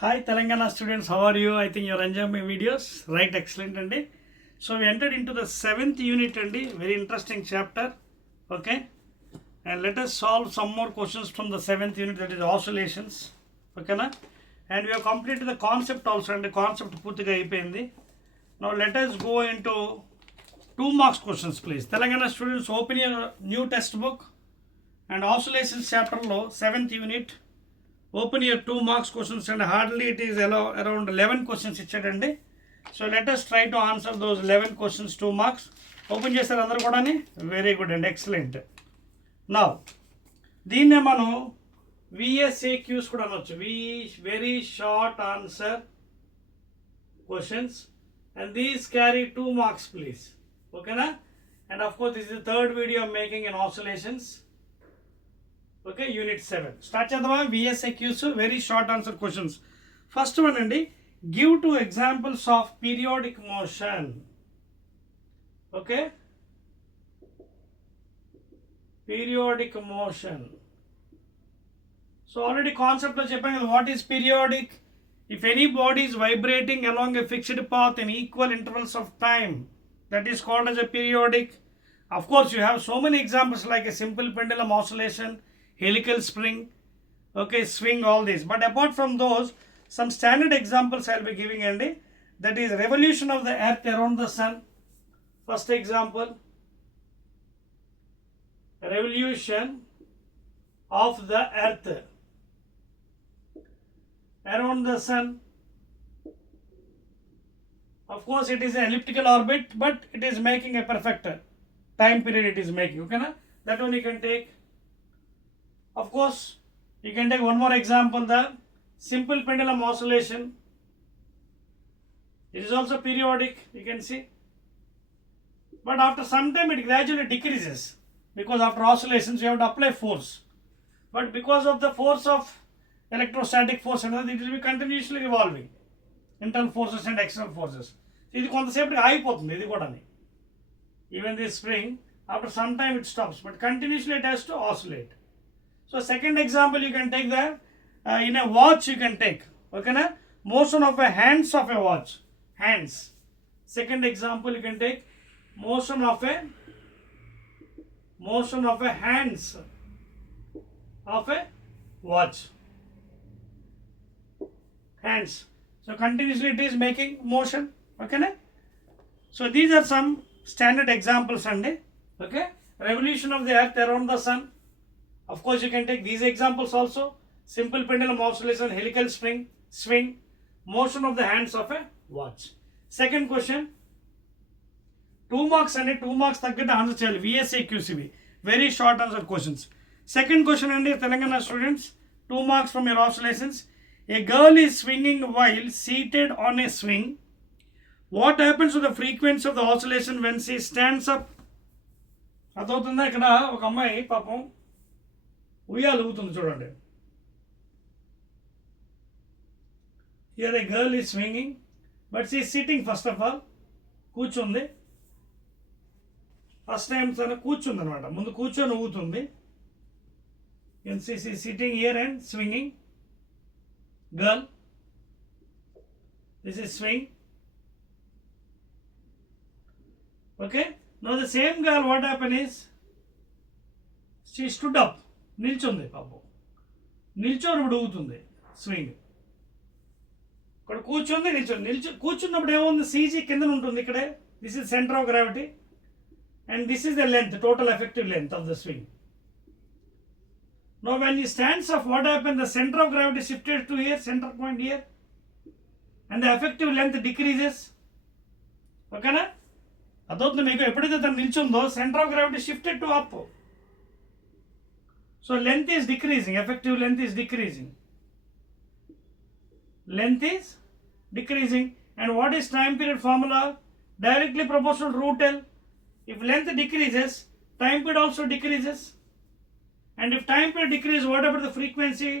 Hi Telangana students, how are you? I think you're enjoying my videos. Right, excellent Andy. So we entered into the 7th unit Andy, very interesting chapter. Okay, and let us solve some more questions from the 7th unit, that is oscillations. Okay na? And we have completed the concept also, and the concept పూర్తిగా అయిపోయింది. Now let us go into 2 marks questions please. Telangana students, open your new textbook and oscillations chapter లో 7th unit. Open your 2 marks questions, and hardly it is around 11 questions ఇచ్చాడండి. So let us try to answer those 11 questions, 2 marks. Open చేస్తారు అందరూ కూడా. Very good and excellent. Now దీన్నే మనం VSAQs కూడా అనొచ్చు, very short answer questions, and these carry 2 marks please. ఓకేనా? And of course this is the third video I'm making in oscillations. Okay, unit 7. Start chadava VSAQs, very short answer questions. First one andi, give 2 examples of periodic motion. Okay, periodic motion. So already concept lo cheppanu, what is periodic? If any body is vibrating along a fixed path in equal intervals of time, that is called as a periodic. Of course you have so many examples like a simple pendulum oscillation, helical spring, okay, swing, all this. But apart from those, some standard examples I will be giving, Andy. That is revolution of the earth around the sun. First example, revolution of the earth around the sun. Of course it is an elliptical orbit, but it is making a perfect time period it is making. Okay na? That one you can take. Of course you can take one more example, the simple pendulum oscillation. It is also periodic, you can see, but after some time it gradually decreases, because after oscillations you have to apply force, but because of the force of electrostatic force and it will be continuously revolving, internal forces and external forces. ఇది కొంతసేపు ఆగిపోతుంది, ఇది కూడా. Even this spring, after some time it stops, but continuously it has to oscillate. So second example you can take the in a watch you can take, okay na, motion of a hands of a watch, hands. Second example you can take motion of a hands of a watch, hands. So continuously it is making motion, okay na. So these are some standard examples and okay, revolution of the earth around the sun. Of course you can take these examples also, simple pendulum oscillation, helical spring, swing, motion of the hands of a watch. Second question, 2 marks and 2 marks తగ్గట్టు ఆన్సర్ చేయాలి. VSAQs ఇవి, very short answer questions. Second question అండి, తెలంగాణ స్టూడెంట్స్, 2 marks from your oscillations. A girl is swinging while seated on a swing. What happens to the frequency of the oscillation when she stands up? అదవుతుందా? ఇక్కడ ఒక అమ్మాయి పాపం ఉయ్యాలు ఊగుతుంది చూడండి. Here a girl is swinging, but she is sitting. First of all కూర్చుంది, first time తను కూర్చుంది అనమాట, ముందు కూర్చొని ఊగుతుంది. You can see she is sitting here and swinging. Girl, this is swing. Okay, now the same girl, what happened is she stood up, నిల్చుంది పాపం, నిల్చొని ఇప్పుడు ఊగుతుంది స్వింగ్. ఇక్కడ కూర్చుంది, కూర్చున్నప్పుడు ఏముంది, సీజీ కింద ఉంటుంది ఇక్కడే. This is centre of gravity and this is the length, total effective length of the swing. Now when he stands up, what happened, the center of gravity shifted to here, center point here, and the effective length decreases. Okay na? అదవుతుంది మీకు. ఎప్పుడైతే తను నిల్చుందో centre of gravity shifted to up, so length is decreasing, effective length is decreasing, length is decreasing. And what is time period formula? Directly proportional to root L. If length decreases, time period also decreases, and if time period decreases, what about the frequency?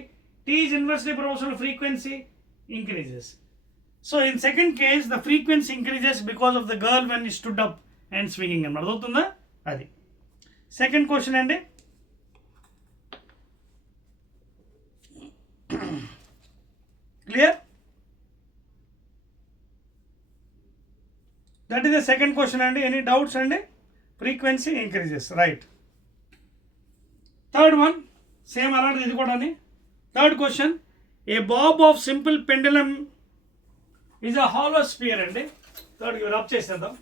T is inversely proportional to frequency increases. So in second case the frequency increases because of the girl when he stood up and swinging. అర్థమవుతుందా? అది second question అండి. Clear? That is the second question and any doubts and frequency increases, right? Third one, same already ఇది కూడా అని. Third question, a bob of simple pendulum is a hollow sphere అండి. Third rub చేసేద్దాం.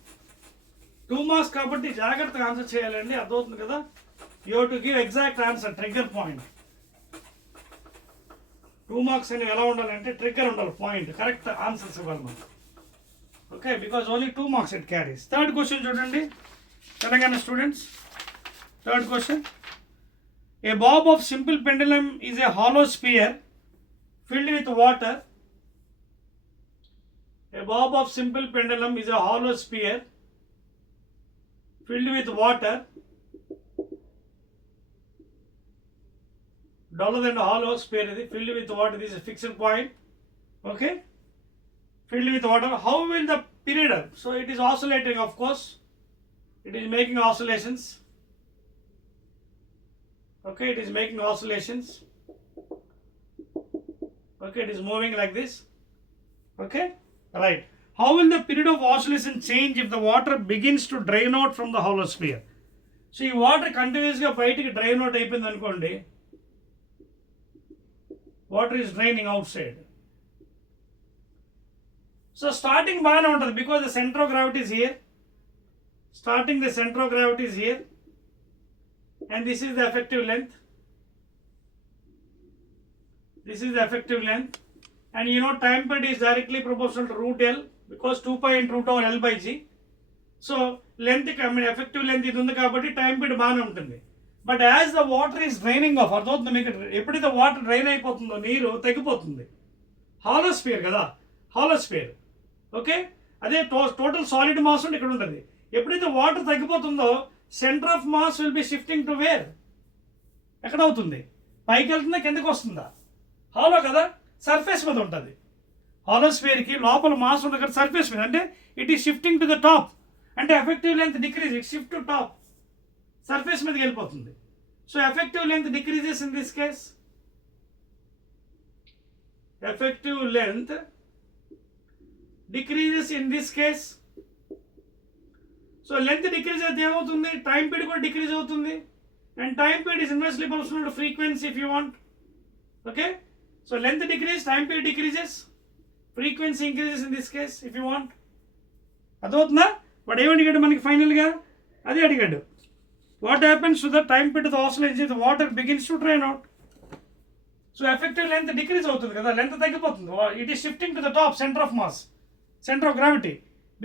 2 marks కాబట్టి జాగ్రత్తగా ఆన్సర్ చేయాలండి, అర్థమవుతుంది కదా. You have to give exact answer, trigger point. 2 marks అనేవి ఎలా ఉండాలంటే ట్రిగ్గర్ ఉండాలి, పాయింట్, కరెక్ట్ ఆన్సర్స్ ఇవ్వాలి మనం. Okay, because only 2 marks it carries. Third question చూడండి Telangana students. Third question, a bob of simple pendulum is a hollow sphere filled with water. A bob of simple pendulum is a hollow sphere filled with water. Dollar than a hollow sphere is filled with water. This is a fixed point. Okay, filled with water. How will the period? So it is oscillating, of course. It is making oscillations. Okay, it is making oscillations. Okay, it is moving like this. Okay, right. How will the period of oscillation change if the water begins to drain out from the hollow sphere? So ఈ వాటర్ కంటిన్యూస్గా బయటికి drain out అయిపోయింది అనుకోండి, water is draining out side. So starting బాగానే ఉంటుంది, because the centre of gravity is here. Starting the center of gravity is here, and this is the effective length. This is the effective length, and you know time period is directly proportional to root L, because 2 pi into root over L by G. So length, I mean effective length ఇది ఉంది కాబట్టి time period బాగానే ఉంటుంది. But as the water is draining off, అర్థమవుతుంది మీకు, ఎప్పుడైతే water drain అయిపోతుందో నీరు తగ్గిపోతుంది. హాలో స్పియర్ కదా, హాలో స్పియర్. ఓకే, అదే టోటల్ సాలిడ్ మాస్ ఉంటే ఇక్కడ ఉంటుంది. ఎప్పుడైతే వాటర్ తగ్గిపోతుందో centre of mass will be shifting to where, ఎక్కడ అవుతుంది, పైకి వెళ్తుందా కిందకి వస్తుందా? హాలో కదా, సర్ఫేస్ మీద ఉంటుంది. హాలో స్పియర్కి లోపల మాస్ ఉంటుంది కదా సర్ఫేస్ మీద, అంటే it is shifting to the top, అంటే effective length decrease, it shift to top, surface మీదకి వెళ్ళిపోతుంది. So effective length decreases in this case, effective length decreases in this case. So length decrease అయితే ఏమవుతుంది, time period కూడా decrease అవుతుంది, and time period is inversely proportional to frequency if you want. Okay, so length decreases, time period decreases, frequency increases in this case if you want. అదవుతుందా? But ఏమి అడిగాడు మనకి ఫైనల్గా, అదే అడిగాడు. What happens to the time period of oscillation, the water begins to drain out. So effective length decrease అవుతుంది కదా, length తగ్గిపోతుంది. It is shifting to the top, centre of mass, centre of gravity,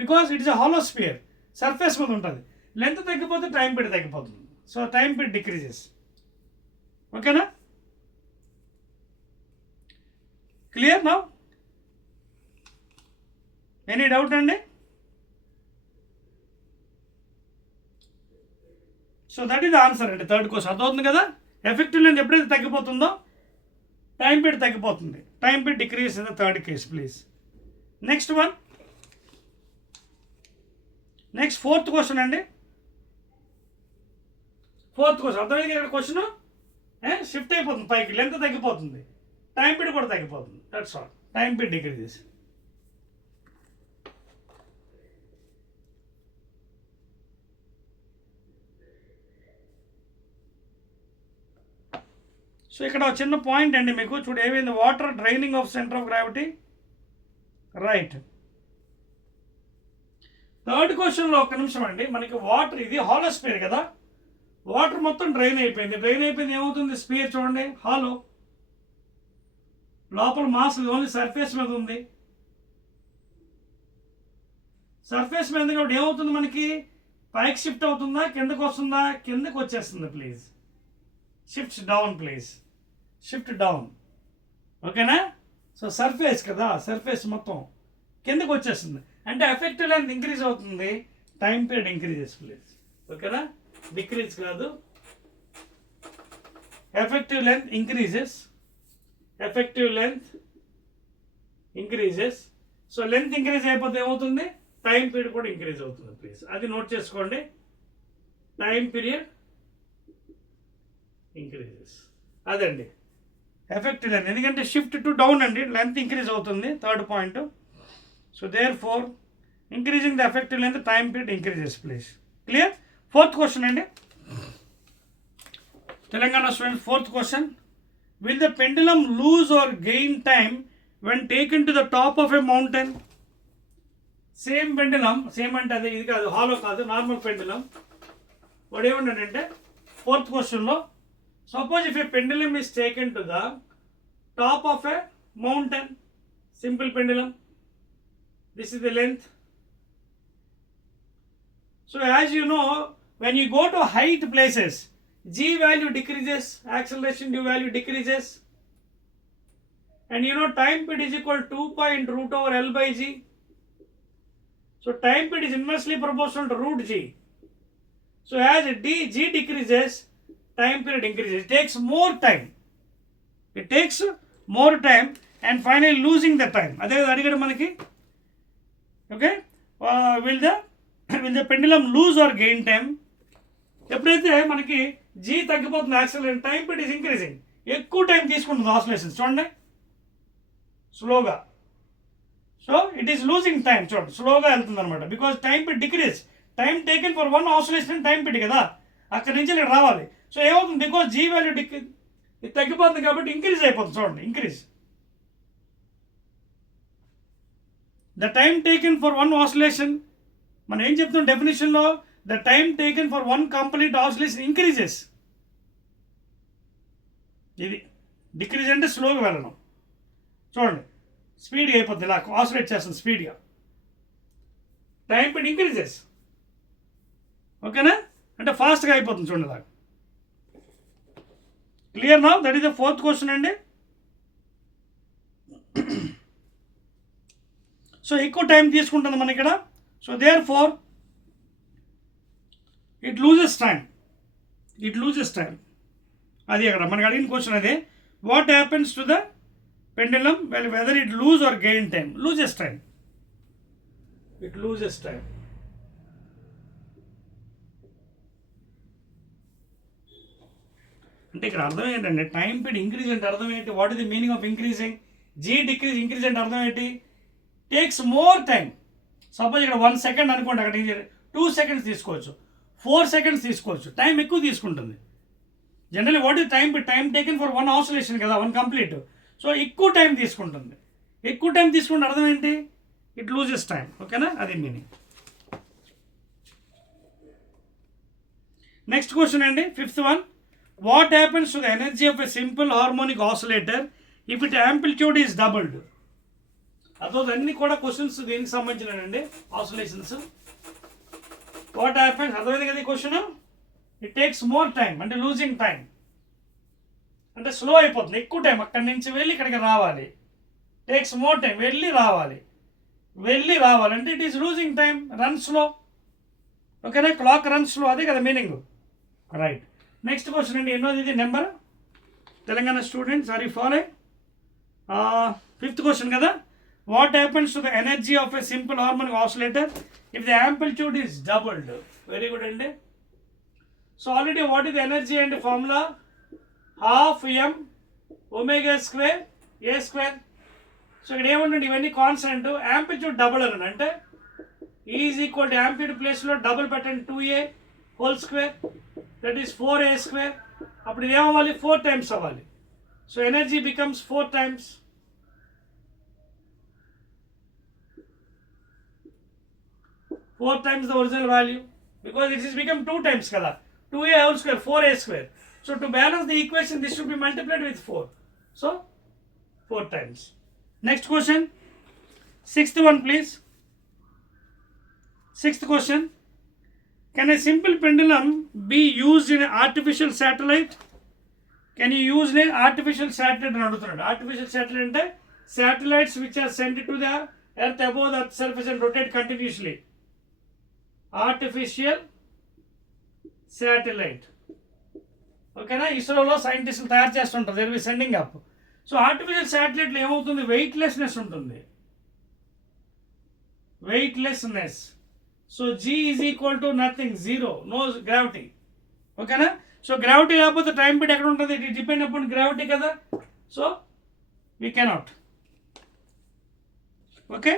because it is a hollow sphere, surface మీద ఉంటుంది. Length తగ్గిపోతే time period తగ్గిపోతుంది. So time period decreases. ఓకేనా, clear now? Any doubt అండి? So that is the answer అండి, third question. అర్థమవుతుంది కదా, effective length ఎప్పుడైతే తగ్గిపోతుందో టైం పీరియడ్ తగ్గిపోతుంది. Time period decrease in the third case please. Next one, next fourth question అండి. Fourth question అర్థమైంది కదా, క్వశ్చన్ షిఫ్ట్ అయిపోతుంది పైకి, లెంత్ తగ్గిపోతుంది, టైం పీరియడ్ కూడా తగ్గిపోతుంది. That's all, time period decreases. So ఇక్కడ ఒక చిన్న పాయింట్ అండి మీకు, చూడు ఏమైంది, water draining of centre of gravity, right. Third క్వశ్చన్లో ఒక నిమిషం అండి, మనకి వాటర్, ఇది హాలో స్పియర్ కదా, వాటర్ మొత్తం డ్రైన్ అయిపోయింది. డ్రైన్ అయిపోయింది ఏమవుతుంది, స్పియర్ చూడండి హాలో, లోపల మాస్ ఓన్లీ సర్ఫేస్ మీద ఉంది. సర్ఫేస్ మీద కాబట్టి ఏమవుతుంది మనకి, పైకి షిఫ్ట్ అవుతుందా కిందకు వస్తుందా, కిందకు వచ్చేస్తుంది please. Shifts down please, shift down. ఓకేనా, సో సర్ఫేస్ కదా, సర్ఫేస్ మొత్తం కిందకు వచ్చేస్తుంది, అంటే ఎఫెక్టివ్ లెంత్ ఇంక్రీజ్ అవుతుంది, టైం పీరియడ్ ఇంక్రీజెస్ ప్లీజ్. ఓకేనా, డిక్రీజ్ కాదు, effective length increases, effective length increases. So length increase అయిపోతే ఏమవుతుంది, టైం పీరియడ్ కూడా ఇంక్రీజ్ అవుతుంది ప్లీజ్. అది నోట్ చేసుకోండి, టైం పీరియడ్ ఇంక్రీజెస్, అదండి ఎఫెక్టివ్ లెంత్. ఎందుకంటే షిఫ్ట్ టు డౌన్ అండి, లెంత్ ఇంక్రీజ్ అవుతుంది, third point. So therefore Increasing the effective length, the time period increases, please. Clear? Fourth question and Telangana students, fourth question. Will the pendulum lose or gain time when taken to the top of a mountain? Same pendulum, same ante idi kaadu, hollow kaadu, normal pendulum. What ఏమంటాడంటే fourth question లో, suppose if a pendulum is taken to the top of a mountain, simple pendulum, this is the length. So as you know, when you go to height places, g value decreases, acceleration due value decreases, and you know time period is equal to 2 √L by g. So time period is inversely proportional to root g. So as g decreases, time period increases. It takes more time. It takes more time and finally losing the time. అదే అడిగాడు మనకి. Okay? Will the pendulum lose or gain time? ఎప్పుడైతే మనకి g తగ్గిపోతుంది, acceleration, time period is increasing, ఎక్కువ time తీసుకుంటుంది ఆసిలేషన్స్. చూడండి స్లోగా. So it is losing time. చూడండి స్లోగా వెళ్తుంది అనమాట. Because time period decrease. Time taken for one oscillation time period కదా, అక్కడి నుంచి ఇక్కడ రావాలి. సో ఏమవుతుంది, బికాజ్ జీ వాల్యూ ఇది తగ్గిపోతుంది కాబట్టి ఇంక్రీజ్ అయిపోతుంది. చూడండి increase. The time taken for one oscillation, మనం ఏం చెప్తున్నాం డెఫినేషన్లో, the time taken for one complete oscillation increases. ఇది డిక్రీజ్ అంటే స్లోగా వెళ్ళడం. చూడండి స్పీడ్గా అయిపోతుంది, ఇలా ఆసిలేట్ చేస్తుంది స్పీడ్గా. Time period increases. ఓకేనా, అంటే ఫాస్ట్గా అయిపోతుంది చూడండి ఇలా. Clear now? That is the fourth question అండి. సో ఎక్కువ టైం తీసుకుంటుంది మన ఇక్కడ. So therefore it loses time. అది అక్కడ మనకి అడిగిన క్వశ్చన్ అదే. What happens to the pendulum? Well, whether it lose or gain time. Loses time. It loses time. అంటే ఇక్కడ అర్థం ఏంటంటే టైం పీరియడ్ ఇంక్రీజ్ అంటే అర్థం ఏంటి? What is the meaning of increasing? G decrease, increase అంటే అర్థం ఏంటి? Takes more time. సపోజ్ ఇక్కడ 1 సెకండ్ అనుకోండి, అక్కడ 2 సెకండ్స్ తీసుకోవచ్చు, 4 సెకండ్స్ తీసుకోవచ్చు. టైం ఎక్కువ తీసుకుంటుంది. Generally what is time taken for one oscillation కదా, వన్ కంప్లీట్. సో ఎక్కువ టైం తీసుకుంటుంది. ఎక్కువ టైం తీసుకుంటే అర్థం ఏంటి? It loses time. ఓకేనా, అది మీనింగ్. నెక్స్ట్ క్వశ్చన్ అండి, fifth one. What happens to the energy of a simple harmonic oscillator if it amplitude is doubled? అన్నీ కూడా క్వశ్చన్స్ దీనికి సంబంధించినండి, ఆసిలేషన్స్. వాట్ హ్యాపెన్స్, అర్థమైంది కదా ఈ question. It takes more time అంటే లూజింగ్ టైం, అంటే స్లో అయిపోతుంది. ఎక్కువ టైం అక్కడి నుంచి వెళ్ళి ఇక్కడికి రావాలి. టేక్స్ మోర్ టైం, వెళ్ళి రావాలి అంటే it is losing time, run slow. ఓకేనా, క్లాక్ రన్ స్లో, అదే కదా మీనింగ్. రైట్. నెక్స్ట్ క్వశ్చన్ అండి, ఎన్నోది ఇది number? Telangana students are you follow? Fifth question కదా. What happens to the energy of a simple harmonic oscillator if the amplitude is doubled? Very good అండి. So already what is the energy అండి formula? ½ m omega square A square. So ఇక్కడ ఏముందండి, ఇవన్నీ constant. Amplitude double అని అంటే is equal to amplitude ప్లేస్లో డబుల్ పెట్టండి, 2a whole square, that is 4a square. అప్పుడు ఇది ఏమవ్వాలి, 4 టైమ్స్ అవ్వాలి. So energy becomes 4 times. the original value, because it is become 2 times kada, 2a whole square, 4a square. So to balance the equation, this should be multiplied with 4. So 4 times. Next question, sixth one please. Sixth question, can a simple pendulum be used in an artificial satellite? Can you use an artificial satellite అని అడుగుతున్నాడు. Artificial satellite అంటే satellites which are sent to the earth above the earth surface and rotate continuously. Artificial satellite. ఓకేనా, ఇస్రోలో సైంటిస్టులు తయారు చేస్తుంటారు, there be sending up. So artificial శాటిలైట్లో ఏమవుతుంది, వెయిట్లెస్నెస్ ఉంటుంది, weightlessness. So G is equal to nothing, zero, no gravity. ఓకేనా, so gravity లేకపోతే టైం పీరియడ్ ఎక్కడ ఉంటుంది? ఇట్ డిపెండ్ అపాన్ గ్రావిటీ కదా. So we cannot. Okay,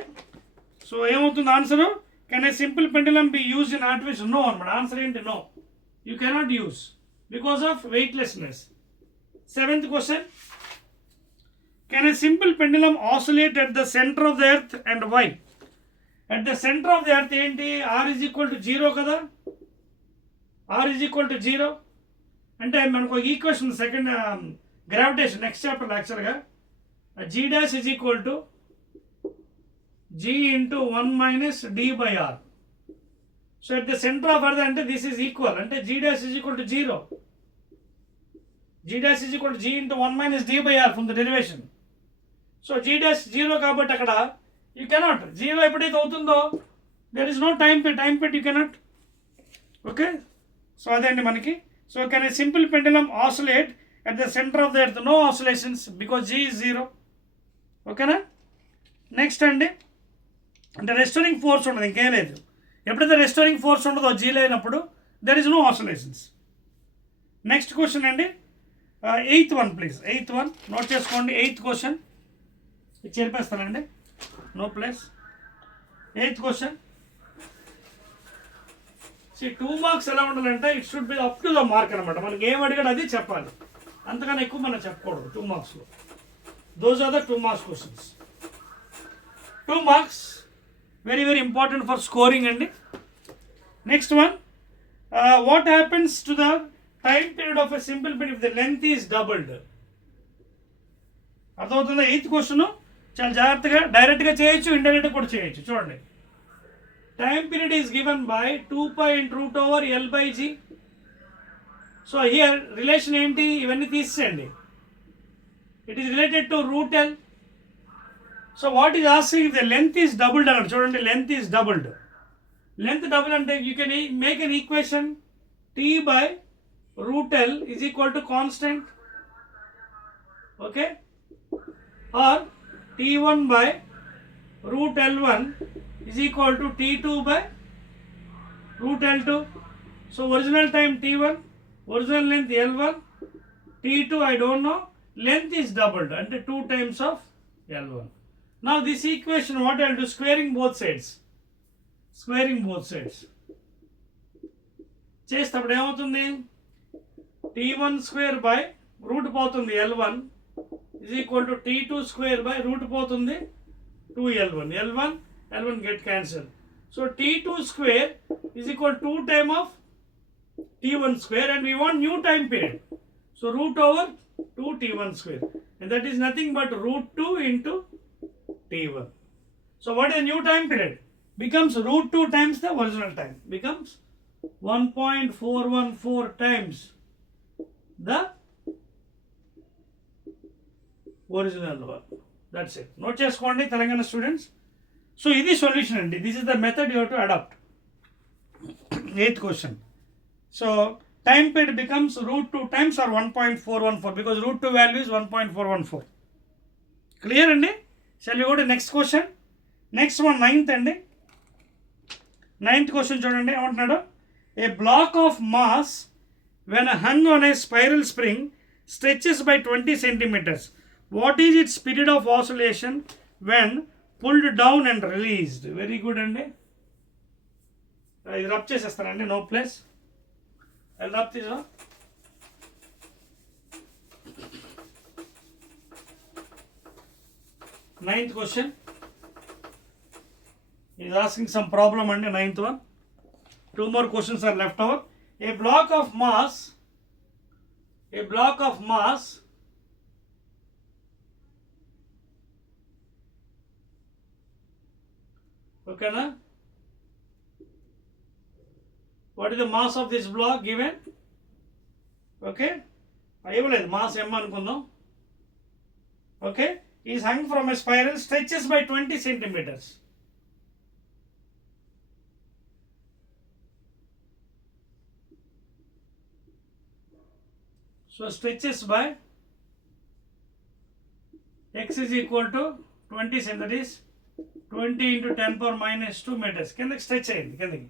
so ఏమవుతుంది answer? Can a simple pendulum be used in artificial? No అనమాట. Answer ఏంటి? No, you cannot use because of weightlessness. 7th question, can a simple pendulum oscillate at the centre of the earth and why? At the centre of the earth ఏంటి? R is equal to 0 కదా. R is equal to 0 అంటే మనకు equation second gravitation next chapter యాక్చువల్గా g dash is equal to g into 1 minus d by r. So at the centre of earth అంటే this is equal అంటే g dash is equal to 0. g dash is equal to g into 1 minus d by r from the derivation. So g dash 0 కాబట్టి అక్కడ you cannot. 0 ఎప్పుడైతే అవుతుందో there is no time pit you cannot. Okay, so అదే అండి మనకి. So can a simple pendulum oscillate at the centre of the earth? No oscillations because g is 0. ఓకేనా. నెక్స్ట్ అండి, అంటే రెస్టోరింగ్ ఫోర్స్ ఉండదు, ఇంకేం లేదు. ఎప్పుడైతే రెస్టోరింగ్ ఫోర్స్ ఉండదో g లేనప్పుడు there is no oscillations. Next question అండి, 8th one please. 8th one note చేసుకోండి. 8th క్వశ్చన్ ఇది చేర్పేస్తానండి, no place. 8th question, 2 marks ఎలా ఉండాలంటే it should be up to the mark అనమాట. మనకి ఏం అడిగాడు అది చెప్పాలి, అంతకన్నా ఎక్కువ మనం చెప్పకూడదు 2 మార్క్స్లో. Those are the 2 marks questions. 2 marks very very important for scoring అండి. Next one, what happens to the time period of a simple pen if the length is doubled? అర్థమవుతుందా? 8th క్వశ్చన్ చాలా జాగ్రత్తగా డైరెక్ట్గా చేయొచ్చు, ఇండైరెక్ట్గా కూడా చేయొచ్చు. చూడండి, time period is given by 2 pi into root over L by G. So here relation ఏంటి? ఇవన్నీ తీసేయండి. It is related to root L. So what is asking if the length is doubled అన్నాడు. చూడండి, length is doubled. Length double అంటే you can make an equation T by root L is equal to constant. Okay, or T1 by root L1 is equal to T2 by root L2. So original time T1, original length L1, T2 I don't know, length is doubled and 2 times of L1. Now this equation what I'll do, squaring both sides. Squaring both sides. చేసేటప్పుడు ఏమవుతుంది? T1 square by root పోతుంది L1 is equal to T2 square by root పోతుంది 2L1. L1 get cancelled. So T2 square is equal to 2 time of T1 square and we want new time period. So root over 2 T1 square and that is nothing but root 2 into T1. So what is the new time period? Becomes root 2 times the original time. Becomes 1.414 times the original one. That's it. Note చేసుకోండి Telangana students. So ఇది solution అండి. This is the method you have to adopt. 8th question. So time period becomes root 2 times or 1.414 because root 2 value is 1.414. Clear అండి. Shall we go to next question. Next one 9th అండి. 9th question చూడండి ఏమంటున్నాడు. A block of mass when hung on a spiral spring stretches by 20 centimeters. What is its period of oscillation when pulled down and released? Very good అండి. ఇది రబ్ చేసేస్తానండి, no place. Rub తీసా. Ninth question is asking some problem and 9th one. 2 more questions are left over. A block of mass okay na? What is the mass of this block given? Okay, ఇవ్వలేదు, mass m అనుకుందాం. Okay, is hung from a spiral, stretches by 20 centimeters. So stretches by x is equal to 20 cm, that is 20 into 10 power minus 2 meters. కిందకి stretch అయింది, కిందకి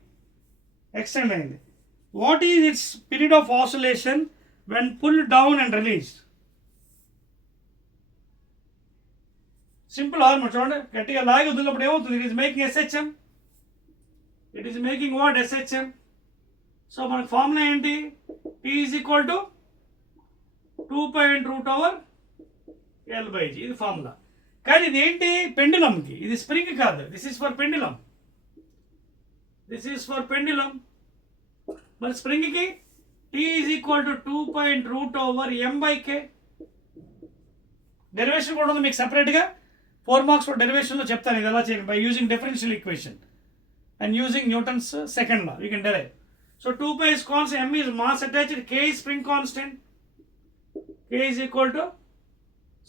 extend అయింది. What is its period of oscillation when pull down and release? Simple harmonic చూడండి, గట్టిగా లాగి వదిలినప్పుడు ఏమవుతుంది? It is making SHM. It is making what? SHM. So మనకు ఫార్ములా ఏంటి? P is equal to 2π√L/g. ఇది ఫార్ములా. కానీ ఇది ఏంటి? పెండులంకి. ఇది స్ప్రింగ్ కాదు. This is for pendulum. This is for pendulum. మరి స్ప్రింగ్కి T is equal to 2π√M/k. Derivation కూడా ఉంది మీకు సపరేట్గా 4 మార్క్స్ డెరివేషన్లో చెప్తాను ఇది ఎలా చేయండి. By using differential equation and using Newton's second law you can derive. So 2π is constant, M is mass attached, K is spring constant. K is equal to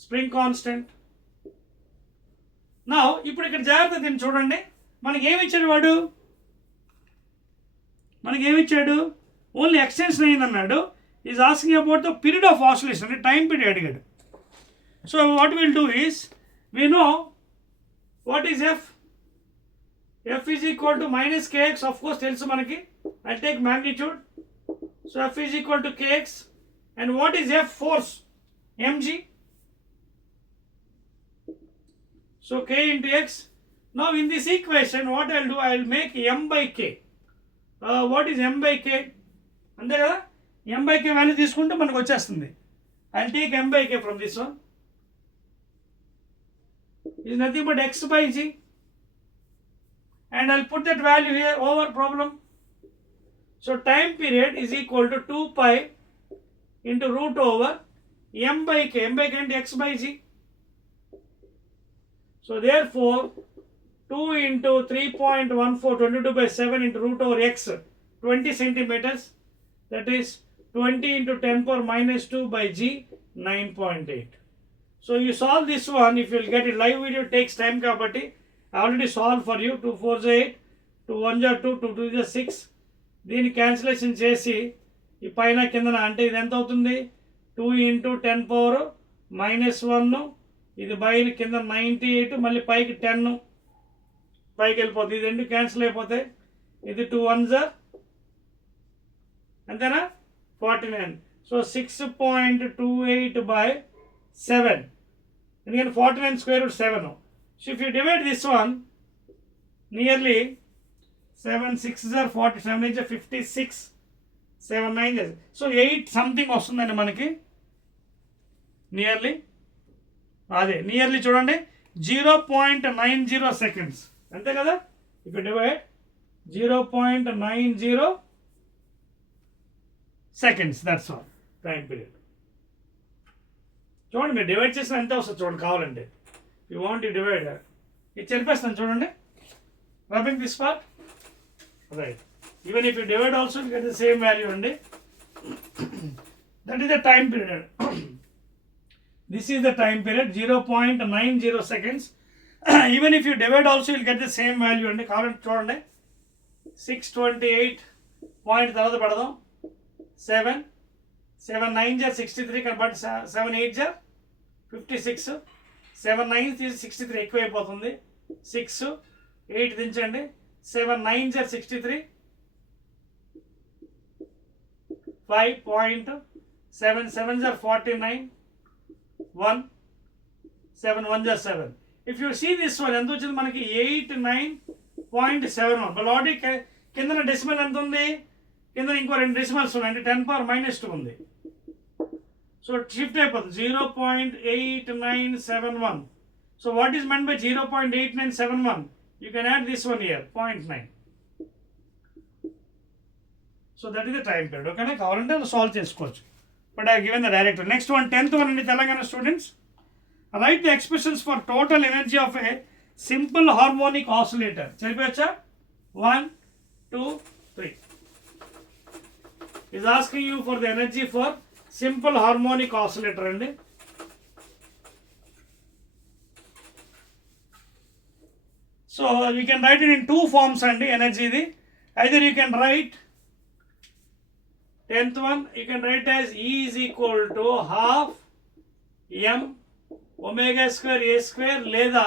spring constant. Now ఇప్పుడు ఇక్కడ జాగ్రత్త దీన్ని చూడండి. మనకి ఏమి ఇచ్చాడు వాడు? మనకి ఏమి ఇచ్చాడు? ఓన్లీ ఎక్స్టెన్షన్ అయింది అన్నాడు. Is asking about the period of oscillation, అంటే టైం పీరియడ్ అడిగాడు. So what will do is, we know what is F. F is equal to minus kx, of course తెలుసు మనకి. I'll take magnitude. So F is equal to kx. And what is F? Force, mg. So k into x. Now in this equation what I'll do, I'll make m/k. What is m/k? అంతే కదా, m/k value తీసుకుంటే మనకు వచ్చేస్తుంది. I'll take m/k from this one. Is nothing but x/g, and I'll put that value here over problem. So time period is equal to 2π into √m/k. m/k into x/g. So therefore 2 into 3.14 22/7 into √x 20 centimeters, that is 20 into 10⁻²/g 9.8. So you solve this one. If you will get it, live video takes time kabatti I already solved for you. 2 4s 8, 2 1s 2, 2 2s 6. దీన్ని క్యాన్సిలేషన్ చేసి ఈ పైన కిందన అంటే ఇది ఎంత అవుతుంది? 2 into 10⁻⁻1, ఇది పైన కింద 98, మళ్ళీ పైకి 10 పైకి వెళ్ళిపోతుంది. ఇది రెండు క్యాన్సిల్ అయిపోతాయి. ఇది 2 1s అంతేనా 49. సో 6.28/7, ఎందుకంటే 49 square root 7. So if you divide this one, nearly 7 6s are 40, 7 8s are 56, 7 9s. So 8 something వస్తుందండి మనకి. నియర్లీ అదే నియర్లీ చూడండి 0.90 seconds, అంతే కదా. If you divide 0.90 seconds, that's all time period. చూడండి మీరు డివైడ్ చేసిన ఎంత వస్తుంది చూడండి కావాలంటే. యూ వాంట్ యూ డివైడ్, ఇది చెప్పేస్తాను చూడండి. Rubbing this part right. Even if you divide also you get the same value అండి. That is the time period. This is the time period 0.90 seconds. Even if you divide also you get the same value అండి. కావాలంటే చూడండి 628 పాయింట్ తర్వాత పెడదాం 7 7 9s are 63, కాబట్టి 7 8s are 56, 7 9s తీసి 63 ఎక్కువైపోతుంది. 6 8 దించండి, 7 9s are 63, 5.7 7s are 49, 1 7 1s are 7. If you see this one ఎంత వచ్చింది మనకి 89.71. బట్ ఆల్రెడీ కిందన డెసిమల్ ఎంత ఉంది? కింద ఇంకో 2 డెసిమల్స్ ఉన్నాయి, అంటే 10⁻⁻2 ఉంది. సో షిఫ్ట్ అయిపోతుంది 0.8971. So what is meant by 0.8971? You can add this one here 0.9. So that is the time period. ఓకేనా, కావాలంటే సాల్వ్ చేసుకోవచ్చు. But I given the direct. Next one 10th one అండి Telangana students. Write the expressions for total energy of a simple harmonic oscillator. చెప్పచ్చా? 1 2 3 is asking you for the energy for simple harmonic oscillator అండి. So we can write it in two forms అండి ఎనర్జీ ఇది. Either you can write 10th one, you can write as E is equal to half m omega square a square, లేదా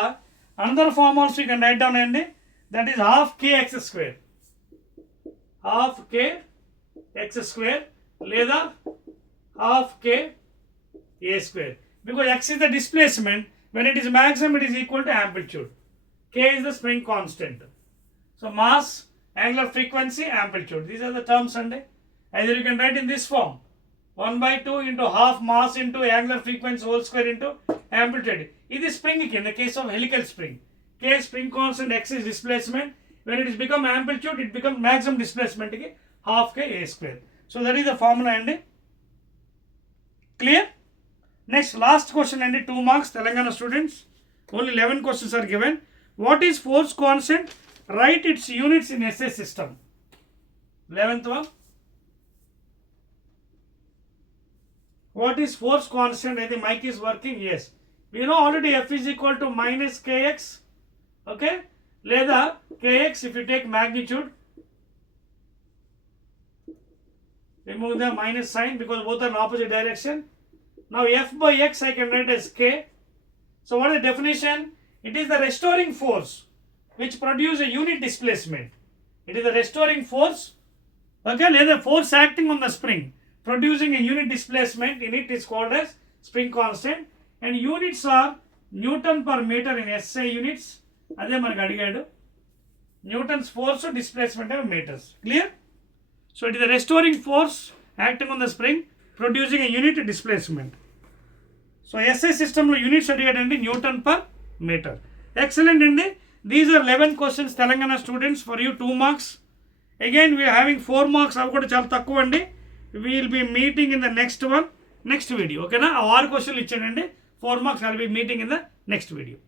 another form also you can write down అండి, that is half k x square, half k x square, లేదా half k a square, because x is the displacement, When it is maximum, it is equal to amplitude. K is the spring constant. So mass, angular frequency, amplitude. These are the terms, and either you can write in this form: 1 by 2 into half mass into angular frequency whole square into amplitude. It is spring in the case of helical spring. K spring constant, X is displacement. When it is become amplitude, it becomes maximum displacement, half K A square. So that is the formula, and clear? Next, last question, and 2 marks, Telangana students. Only 11 questions are given. What is force constant? Write its units in SI system. 11th one. What is force constant? I think mic is working. Yes. We know already F is equal to minus Kx. Okay. Leda Kx, if you take magnitude, remove the minus sign because both are in opposite direction. Now F by X I can write as K. So what is the definition? It is the restoring force which produces a unit displacement. It is the restoring force. Okay, the force acting on the spring producing a unit displacement in it is called as spring constant, and units are Newton per meter in SI units. అదే మనకు అడిగాడు. Newton's force displacement of meters. Clear? So it is the restoring force acting on the spring producing a unit displacement. So SI system lo units అడిగాడండి Newton per meter. Excellent అండి. These are 11 questions Telangana students for you, 2 marks. Again we are having 4 marks. అవి కూడా చాలా తక్కువ అండి. We will be meeting in the next one, next video. Okay na? 6 questions ఇచ్చానండి. 4 marks I will be meeting in the next video.